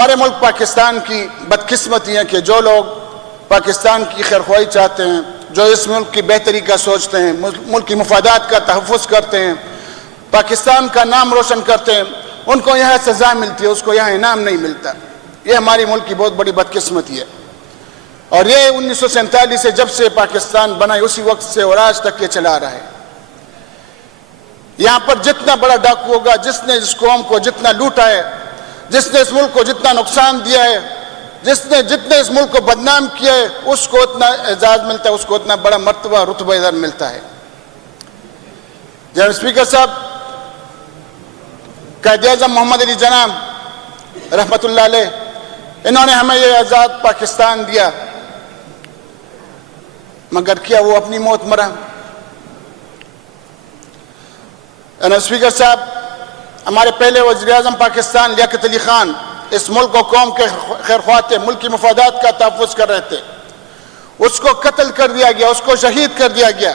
ہمارے ملک پاکستان کی بدقسمتی ہے کہ جو لوگ پاکستان کی خیرخواہی چاہتے ہیں، جو اس ملک کی بہتری کا سوچتے ہیں، ملک کی مفادات کا تحفظ کرتے ہیں، پاکستان کا نام روشن کرتے ہیں، ان کو یہاں سزا ملتی ہے، اس کو یہاں انعام نہیں ملتا۔ یہ ہماری ملک کی بہت بڑی بدقسمتی ہے، اور یہ 1947 سے جب سے پاکستان بنا ہے اسی وقت سے اور آج تک یہ چلا رہا ہے۔ یہاں پر جتنا بڑا ڈاکو ہوگا، جس نے اس قوم کو جتنا لوٹا ہے، جس نے اس ملک کو جتنا نقصان دیا ہے، جس نے جتنے اس ملک کو بدنام کیا ہے، اس کو اتنا اعزاز ملتا ہے، اس کو اتنا بڑا مرتبہ رتبہ ادھر ملتا ہے۔ جناب اسپیکر صاحب، قائد اعظم محمد علی جناح رحمۃ اللہ علیہ، انہوں نے ہمیں یہ آزاد پاکستان دیا، مگر کیا وہ اپنی موت مرا؟ جناب اسپیکر صاحب، ہمارے پہلے وزیر اعظم پاکستان لیاقت علی خان اس ملک و قوم کے خیرخواہ تھے، ملک کی مفادات کا تحفظ کر رہے تھے، اس کو قتل کر دیا گیا، اس کو شہید کر دیا گیا،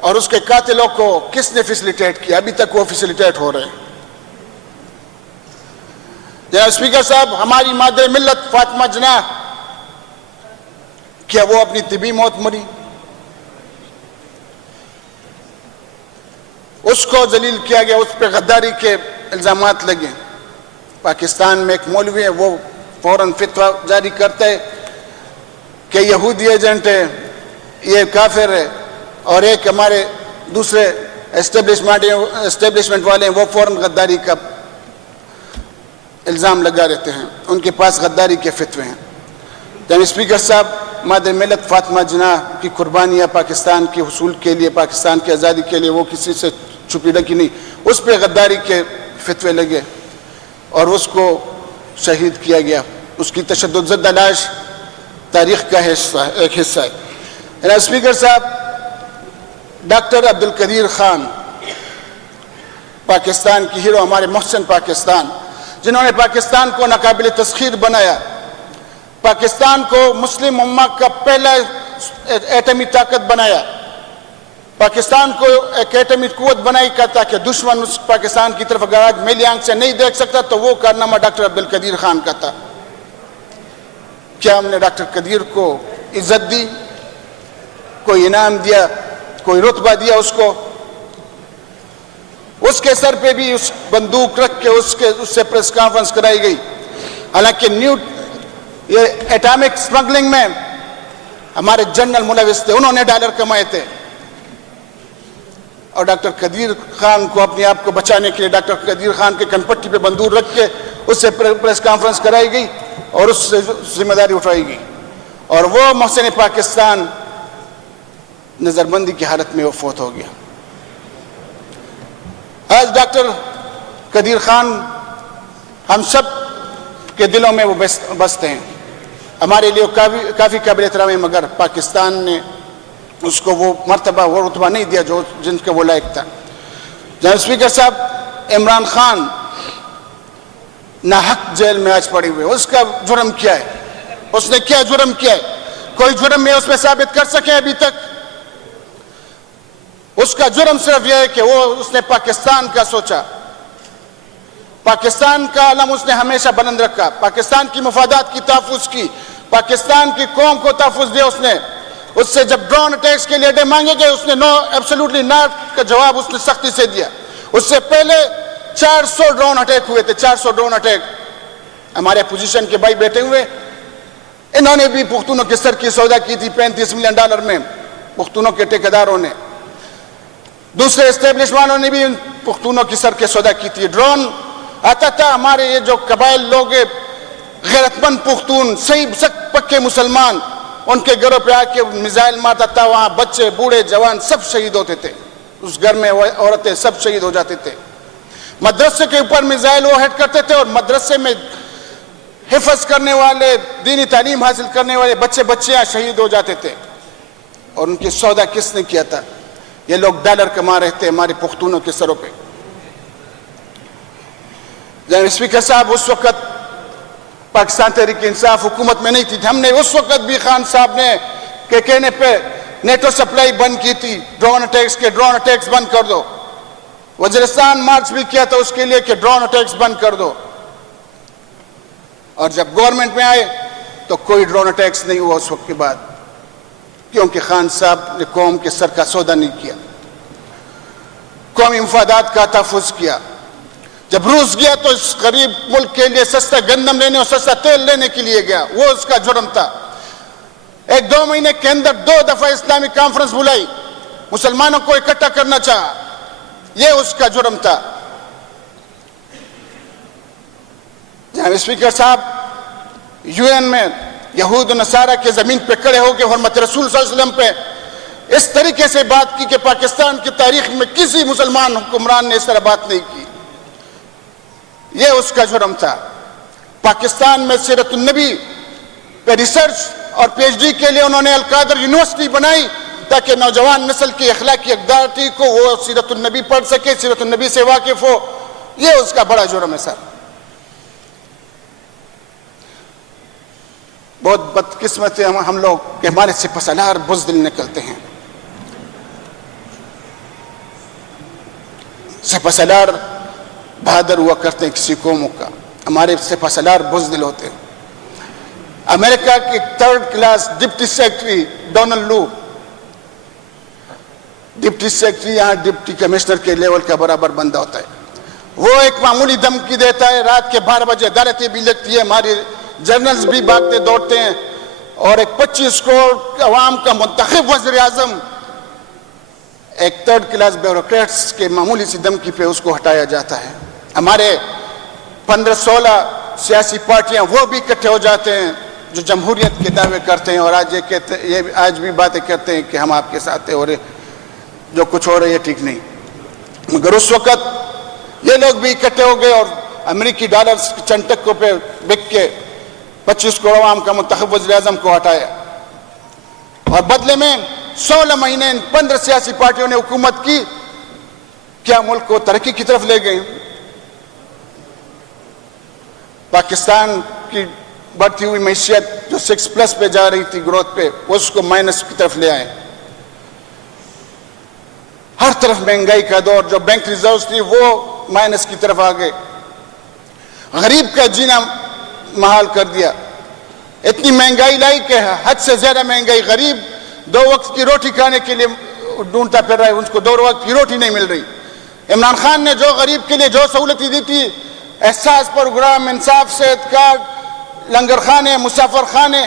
اور اس کے قاتلوں کو کس نے فیسیلیٹیٹ کیا؟ ابھی تک وہ فیسیلیٹیٹ ہو رہے ہیں۔ جناب اسپیکر صاحب، ہماری مادر ملت فاطمہ جناح، کیا وہ اپنی طبی موت مری؟ اس کو ذلیل کیا گیا، اس پہ غداری کے الزامات لگے۔ پاکستان میں ایک مولوی ہے، وہ فوراً فتویٰ جاری کرتا ہے کہ یہودی ایجنٹ ہے، یہ کافر ہے، اور ایک ہمارے دوسرے اسٹیبلشمنٹ والے ہیں، وہ فوراً غداری کا الزام لگا رہتے ہیں، ان کے پاس غداری کے فتوے ہیں۔ جناب اسپیکر صاحب، مادر ملت فاطمہ جناح کی قربانیاں پاکستان کے حصول کے لیے، پاکستان کی آزادی کے لیے، وہ کسی سے چھپی رکھی نہیں، اس پہ غداری کے فتوے لگے اور اس کو شہید کیا گیا۔ اس کی تشدد زدہ لاش تاریخ کا ایک حصہ ہے۔ جناب اسپیکر صاحب، ڈاکٹر عبدالقدیر خان، پاکستان کی ہیرو، ہمارے محسن پاکستان، جنہوں نے پاکستان کو ناقابل تسخیر بنایا، پاکستان کو مسلم امہ کا پہلا ایٹمی طاقت بنایا، پاکستان کو ایک ایٹمی قوت بنائی کا تاکہ دشمن اس پاکستان کی طرف اگر آج میلی آنکھ سے نہیں دیکھ سکتا تو وہ کارنامہ ڈاکٹر عبدالقدیر خان کا تھا۔ کیا ہم نے ڈاکٹر قدیر کو عزت دی؟ کوئی انعام دیا؟ کوئی رتبہ دیا اس کو؟ اس کے سر پہ بھی اس بندوق رکھ کے اس سے پریس کانفرنس کرائی گئی، حالانکہ یہ ایٹامک سمگلنگ میں ہمارے جنرل ملوث تھے، انہوں نے ڈالر کمائے تھے، اور ڈاکٹر قدیر خان کو اپنے آپ کو بچانے کے لیے ڈاکٹر قدیر خان کے کنپٹی پہ بندوق رکھ کے اس سے پریس کانفرنس کرائی گئی اور اس سے ذمہ داری اٹھائی گئی، اور وہ محسن پاکستان نظر بندی کی حالت میں وہ فوت ہو گیا۔ آج ڈاکٹر قدیر خان ہم سب کے دلوں میں وہ بستے ہیں، ہمارے لیے کافی قابل احترام ہے، مگر پاکستان نے اس کو وہ مرتبہ وہ رتبہ نہیں دیا جو جن کا وہ لائق تھا۔ جناب اسپیکر صاحب، عمران خان ناحق جیل میں آج پڑے ہوئے، اس کا جرم کیا ہے؟ اس نے کیا جرم کیا ہے؟ کوئی جرم میں اس میں ثابت کر سکے ابھی تک؟ اس کا جرم صرف یہ ہے کہ اس نے پاکستان کا سوچا، پاکستان کا علم اس نے ہمیشہ بلند رکھا، پاکستان کی مفادات کی تحفظ کی، پاکستان کی قوم کو تحفظ دیا اس نے۔ اس سے جب ڈرون اٹیکس کے لیے مانگے گئے، اس نے نو ایبسولوٹلی ناٹ کا جواب اس نے سختی سے دیا۔ اس سے پہلے 400 ڈرون اٹیک ہوئے تھے، 400 ڈرون اٹیک۔ ہمارے اپوزیشن کے بھائی بیٹھے ہوئے، انہوں نے بھی پختونوں کے سر کی سودا کی تھی $35 ملین میں، پختونوں کے ٹھیکیداروں نے، دوسرے اسٹیبلشمنٹوں نے بھی پختونوں کی سر کے سودا کی تھی۔ ڈرون آتا تھا، ہمارے یہ جو قبائل لوگ غیرت مند پختون، صحیح سخت پکے مسلمان، ان کے گھروں پہ آ کے میزائل مارتا تھا، وہاں بچے بوڑھے جوان سب شہید ہوتے تھے، اس گھر میں عورتیں سب شہید ہو جاتے تھے۔ مدرسے کے اوپر میزائل وہ ہٹ کرتے تھے، اور مدرسے میں حفظ کرنے والے، دینی تعلیم حاصل کرنے والے بچیاں شہید ہو جاتے تھے، اور ان کی سودا کس نے کیا تھا؟ یہ لوگ ڈالر کما رہے تھے ہمارے پختونوں کے سروں پہ۔ جناب اسپیکر صاحب، اس وقت پاکستان تحریک انصاف حکومت میں نہیں تھی، ہم نے اس وقت بھی خان صاحب نے کے کہنے پہ نیٹو سپلائی بند کی تھی، ڈرون اٹیکس بند کر دو۔ وزیرستان مارچ بھی کیا تھا اس کے لیے کہ ڈرون اٹیکس بند کر دو، اور جب گورنمنٹ میں آئے تو کوئی ڈرون اٹیکس نہیں ہوا اس وقت کے بعد، کیونکہ خان صاحب نے قوم کے سر کا سودا نہیں کیا، قومی مفادات کا تحفظ کیا۔ جب روس گیا تو اس غریب ملک کے لیے سستا گندم لینے اور سستا تیل لینے کے لیے گیا، وہ اس کا جرم تھا۔ 1-2 مہینے کے اندر 2 دفعہ اسلامی کانفرنس بلائی، مسلمانوں کو اکٹھا کرنا چاہا، یہ اس کا جرم تھا۔ جناب اسپیکر صاحب، UN میں یہود و نصارہ کے زمین پہ کھڑے ہو کے حرمت رسول صلی اللہ علیہ وسلم پہ اس طریقے سے بات کی کہ پاکستان کی تاریخ میں کسی مسلمان حکمران نے اس طرح بات نہیں کی، یہ اس کا جرم تھا۔ پاکستان میں سیرت النبی پہ ریسرچ اور PhD کے لیے انہوں نے القادر یونیورسٹی بنائی تاکہ نوجوان نسل کی اخلاقی اقدارتی کو وہ سیرت النبی پڑھ سکے، سیرت النبی سے واقف ہو، یہ اس کا بڑا جرم ہے سر۔ بہت بدقسمت ہے ہم لوگ کہ ہمارے سپہ سالار بزدل نکلتے ہیں۔ سپہ سالار بہادر ہوا کرتے ہیں کسی قوموں کا، ہمارے سپہ سالار بزدل ہوتے ہیں۔ امریکہ کی 3rd class deputy secretary Donald Lu, deputy secretary یہاں ڈپٹی کمشنر کے لیول کا برابر بندہ ہوتا ہے، وہ ایک معمولی دھمکی دیتا ہے، رات کے 12 بجے عدالتیں بھی لگتی ہے، ہماری جرنلز بھی بھاگتے دوڑتے ہیں، اور ایک 25 کروڑ عوام کا منتخب وزیر اعظم ایک 3rd کلاس بیوروکریٹس کے معمولی سی دھمکی پہ اس کو ہٹایا جاتا ہے۔ ہمارے 15-16 سیاسی پارٹیاں وہ بھی اکٹھے ہو جاتے ہیں جو جمہوریت کے دعوے کرتے ہیں، اور آج بھی باتیں کرتے ہیں کہ ہم آپ کے ساتھ ہیں، اور جو کچھ ہو رہا ہے یہ ٹھیک نہیں۔ مگر اس وقت یہ لوگ بھی اکٹھے ہو گئے اور امریکی ڈالرز کی چنٹکوں پہ بک کے 25 کروڑ عوام کا منتخب وزیر اعظم کو ہٹایا، اور بدلے میں 16 مہینے 15 سیاسی پارٹیوں نے حکومت کی، کیا ملک کو ترقی کی طرف لے گئے؟ پاکستان کی بڑھتی ہوئی معیشت جو 6+ پہ جا رہی تھی گروتھ پہ، اس کو مائنس کی طرف لے آئے۔ ہر طرف مہنگائی کا دور، جو بینک ریزروز تھی وہ مائنس کی طرف آ گئے، غریب کا جینا محال کر دیا، اتنی مہنگائی لائی کہ حد سے زیادہ مہنگائی، غریب 2 وقت کی روٹی کھانے کے لیے ڈھونڈتا پھر رہا ہے، اس کو 2 وقت کی روٹی نہیں مل رہی۔ عمران خان نے جو غریب کے لیے جو سہولتی دی تھی، احساس پروگرام، انصاف صحت کارڈ، لنگر خانے، مسافر خانے،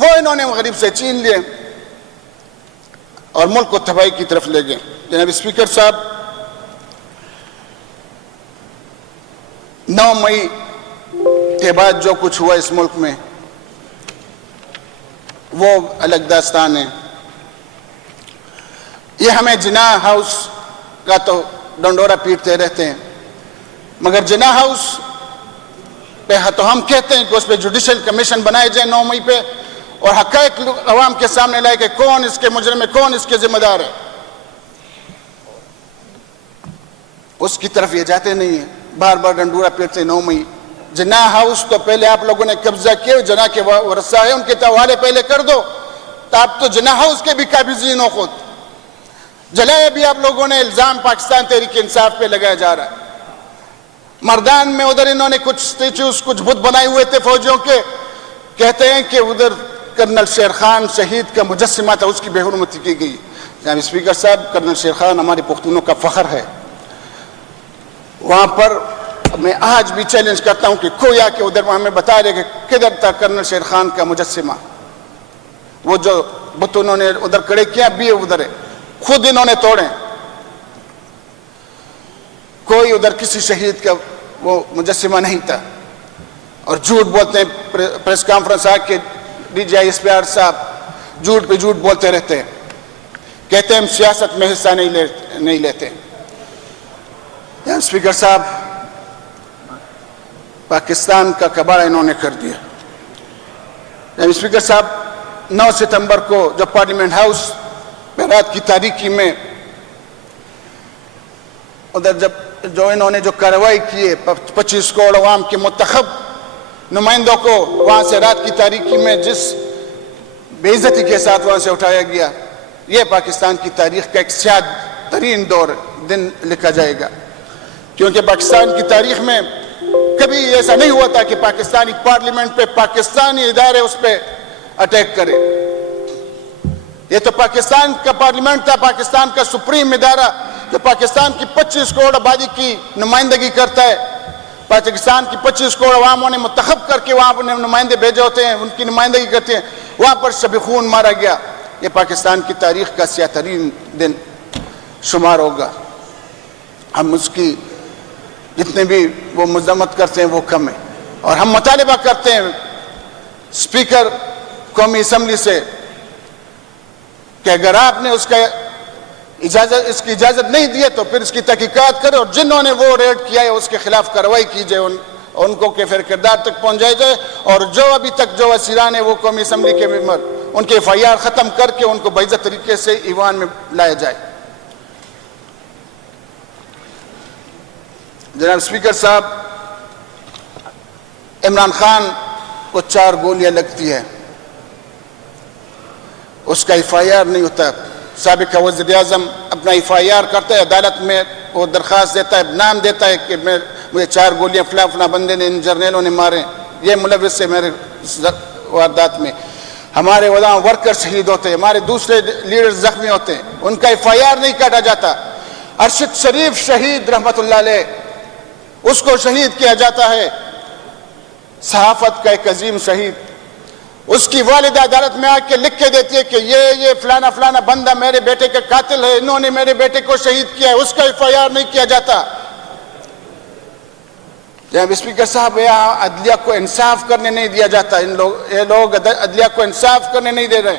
وہ انہوں نے غریب سے چھین لیے اور ملک کو تباہی کی طرف لے گئے۔ جناب اسپیکر صاحب، 9 مئی کے بعد جو کچھ ہوا اس ملک میں وہ الگ داستان ہے۔ یہ ہمیں جناح ہاؤس کا تو ڈنڈورا پیٹتے رہتے ہیں، مگر جناح ہاؤس پہ تو ہم کہتے ہیں کہ اس پہ جوڈیشل کمیشن بنائے جائیں 9 مئی پہ، اور حقائق عوام کے سامنے لائے کہ کون اس کے مجرم ہے، کون اس کے ذمہ دار ہے۔ اس کی طرف یہ جاتے نہیں ہیں، بار بار ڈنڈورا پیٹتے 9 مئی۔ جناح ہاؤس تو پہلے آپ لوگوں نے قبضہ کیا، جناح کے ورثاء ہیں ان کے حوالے پہلے کر دو، تو آپ تو جناح ہاؤس کے بھی قابضین ہو خود۔ جلائے بھی آپ لوگوں نے، الزام پاکستان تحریک انصاف پہ لگایا جا رہا ہے۔ مردان میں ادھر انہوں نے کچھ سٹیچوز، کچھ بت بنائے ہوئے تھے فوجیوں کے، کہتے ہیں کہ ادھر کرنل شیر خان شہید کا مجسمہ تھا، اس کی بے حرمتی کی گئی۔ جناب اسپیکر صاحب، کرنل شیر خان ہمارے پختونوں کا فخر ہے، وہاں پر میں آج بھی چیلنج کرتا ہوں کہ کوئی آ کے ادھر ہمیں بتا دے کہ کدھر تھا کرنل شیر خان کا مجسمہ۔ وہ جو بت انہوں نے ادھر کھڑے کیا بھی ادھر ہے، خود انہوں نے توڑے، کوئی ادھر کسی شہید کا وہ مجسمہ نہیں تھا، اور جھوٹ بولتے ہیں۔ پریس کانفرنس آ کے DGI SPR صاحب جھوٹ پہ جھوٹ بولتے رہتے ہیں، کہتے ہیں ہم سیاست میں حصہ نہیں لیتے۔ اسپیکر صاحب، پاکستان کا کباڑہ انہوں نے کر دیا۔ اسپیکر صاحب، 9 ستمبر کو جو پارلیمنٹ ہاؤس میں رات کی تاریکی میں ادھر جو انہوں نے جو کارروائی کی ہے، 25 کروڑ عوام کے منتخب نمائندوں کو وہاں سے رات کی تاریکی میں جس بے عزتی کے ساتھ وہاں سے اٹھایا گیا، یہ پاکستان کی تاریخ کا ایک سیاہ ترین دن لکھا جائے گا، کیونکہ پاکستان کی تاریخ میں کبھی ایسا نہیں ہوا تھا کہ پاکستانی پارلیمنٹ پہ پاکستانی ادارے اس پہ اٹیک کرے. یہ تو پاکستان کا پارلیمنٹ تھا, پاکستان کا سپریم ادارہ جو پاکستان کی 25 کروڑ آبادی کی نمائندگی کرتا ہے. پاکستان کی 25 کروڑ عواموں نے منتخب کر کے وہاں پر نمائندے بھیجے ہوتے ہیں, ان کی نمائندگی کرتے ہیں. وہاں پر شب خون مارا گیا. یہ پاکستان کی تاریخ کا سیاہ ترین دن شمار ہوگا. ہم اس کی جتنے بھی وہ مذمت کرتے ہیں وہ کم ہے. اور ہم مطالبہ کرتے ہیں اسپیکر قومی اسمبلی سے کہ اگر آپ نے اس کی اجازت نہیں دی ہے تو پھر اس کی تحقیقات کرے, اور جنہوں نے وہ ریڈ کیا ہے اس کے خلاف کارروائی کی جائے, ان کو کہ پھر کردار تک پہنچایا جائے. اور جو ابھی تک جو وزیران ہیں وہ قومی اسمبلی کے ممبر, ان کے FIR ختم کر کے ان کو باعزت طریقے سے ایوان میں لایا جائے. جناب اسپیکر صاحب, عمران خان کو 4 گولیاں لگتی ہے, اس کا FIR نہیں ہوتا. سابق وزیر اعظم اپنا FIR کرتا ہے, عدالت میں وہ درخواست دیتا ہے, نام دیتا ہے کہ مجھے 4 گولیاں فلاں بندے نے, ان جرنیلوں نے مارے, یہ ملوث ہے میرے واردات میں. ہمارے وہاں ورکر شہید ہوتے ہیں, ہمارے دوسرے لیڈر زخمی ہوتے ہیں, ان کا FIR نہیں کاٹا جاتا. ارشد شریف شہید رحمت اللہ علیہ, اس کو شہید کیا جاتا ہے. صحافت کا ایک عظیم شہید, اس کی والدہ عدالت میں آ کے لکھ کے دیتی ہے کہ یہ فلانا بندہ میرے بیٹے کا قاتل ہے, انہوں نے میرے بیٹے کو شہید کیا ہے, اس کا FIR نہیں کیا جاتا. جناب اسپیکر صاحب, یہاں عدلیہ کو انصاف کرنے نہیں دیا جاتا. یہ لوگ عدلیہ کو انصاف کرنے نہیں دے رہے.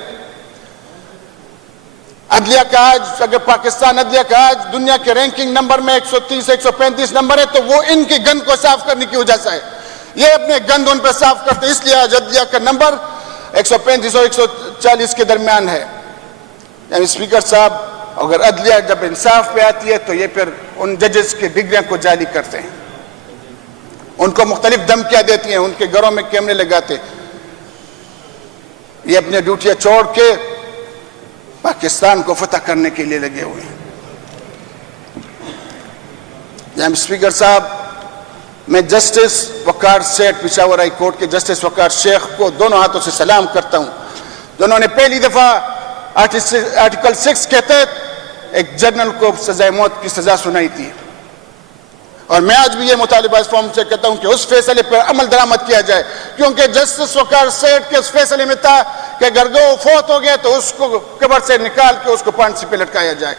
عدلیہ کا آج, اگر پاکستان عدلیہ کا آج دنیا کے رینکنگ نمبر میں 130-135 نمبر ہے, تو وہ ان کی گند کو صاف کرنے کی وجہ سے ہے. یہ اپنے گند ان پہ صاف کرتے, اس لیے آج عدلیہ کا نمبر 135 اور 140 کے درمیان ہے. یعنی اسپیکر صاحب, اگر عدلیہ جب انصاف پہ آتی ہے تو یہ پھر ان ججز کی ڈگریاں کو جعلی کرتے ہیں, ان کو مختلف دھمکیاں دیتی ہیں, ان کے گھروں میں کیمرے لگاتے. یہ اپنے ڈیوٹیاں چھوڑ کے پاکستان کو فتح کرنے کے لیے لگے ہوئے ہیں. جناب اسپیکر صاحب, میں جسٹس وقار سیٹھ پشاور ہائی کورٹ کے جسٹس وقار شیخ کو دونوں ہاتھوں سے سلام کرتا ہوں, جنہوں نے پہلی دفعہ آرٹیکل 6 کے تحت ایک جنرل کو سزائے موت کی سزا سنائی تھی. اور میں آج بھی یہ مطالبہ اس فارم سے کہتا ہوں کہ اس فیصلے پر عمل درآمد کیا جائے, کیونکہ جسٹس وقار سیٹھ کے اس فیصلے میں تھا کہ اگر وہ فوت ہو گیا تو اس کو قبر سے نکال کے اس کو پھانسی پہ لٹکایا جائے.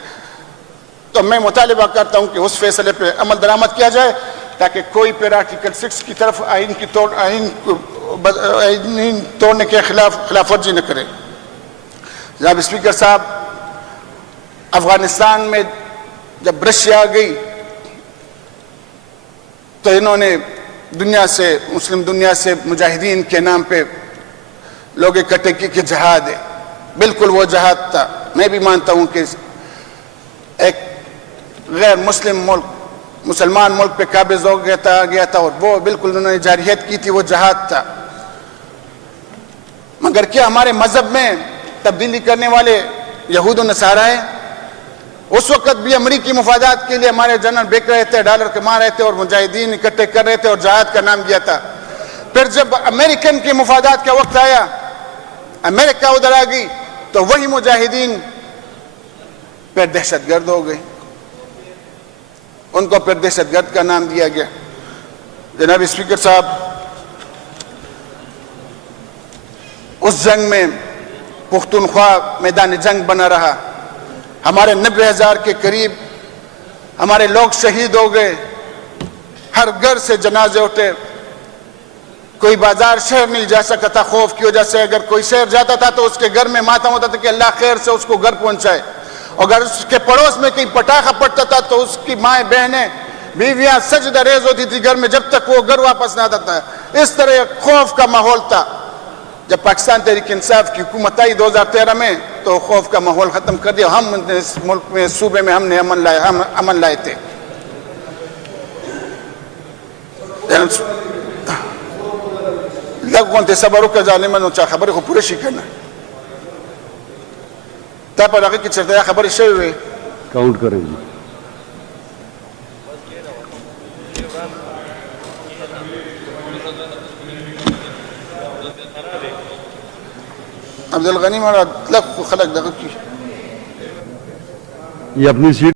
تو میں مطالبہ کرتا ہوں کہ اس فیصلے پہ عمل درآمد کیا جائے, تاکہ کوئی پھر آرٹیکل 6 کی طرف آئین توڑنے کے خلاف ورزی نہ کرے. جناب اسپیکر صاحب, افغانستان میں جب رشیا آ گئی تو انہوں نے دنیا سے, مسلم دنیا سے مجاہدین کے نام پہ لوگ اکٹھے کی کہ جہاد ہے. بالکل وہ جہاد تھا. میں بھی مانتا ہوں کہ ایک غیر مسلم ملک مسلمان ملک پہ قابض ہو گیا تھا اور وہ بالکل انہوں نے جارحیت کی تھی, وہ جہاد تھا. مگر کیا ہمارے مذہب میں تبدیلی کرنے والے یہود و نصارہ ہیں؟ اس وقت بھی امریکی مفادات کے لیے ہمارے جنرل بک رہے تھے, ڈالر کما رہے تھے اور مجاہدین اکٹھے کر رہے تھے اور جہاد کا نام دیا تھا. پھر جب امریکن کے مفادات کا وقت آیا, امریکہ ادھر آ گئی, تو وہی مجاہدین پھر دہشت گرد ہو گئے, ان کو پھر دہشت گرد کا نام دیا گیا. جناب اسپیکر صاحب, اس جنگ میں پختونخوا میدان جنگ بنا رہا. ہمارے 90,000 کے قریب ہمارے لوگ شہید ہو گئے, ہر گھر سے جنازے اٹھے. کوئی بازار شہر نہیں جا سکتا تھا خوف کی وجہ سے. اگر کوئی شہر جاتا تھا تو اس کے گھر میں ماتم ہوتا تھا کہ اللہ خیر سے اس کو گھر پہنچائے. اگر اس کے پڑوس میں کہیں پٹاخہ پڑتا تھا تو اس کی مائیں بہنیں بیویاں سجدہ ریز ہوتی تھی گھر میں, جب تک وہ گھر واپس نہ آتا تھا. اس طرح ایک خوف کا ماحول تھا. جب پاکستان تحریک انصاف کی حکومت آئی 2013 میں تو خوف کا ماحول ختم کر دیا. ہم اس ملک میں, صوبے میں ہم نے امن لائے تھے. لگوں تے صبروں کا ظالمانو چا خبر کو پورے شي کنه تا په هغه کې چرته خبرې شوې وي کاؤنٹ کریں جی. عبد الغنی مارا اطلاق خلق دغه کی یہ اپنی سیٹ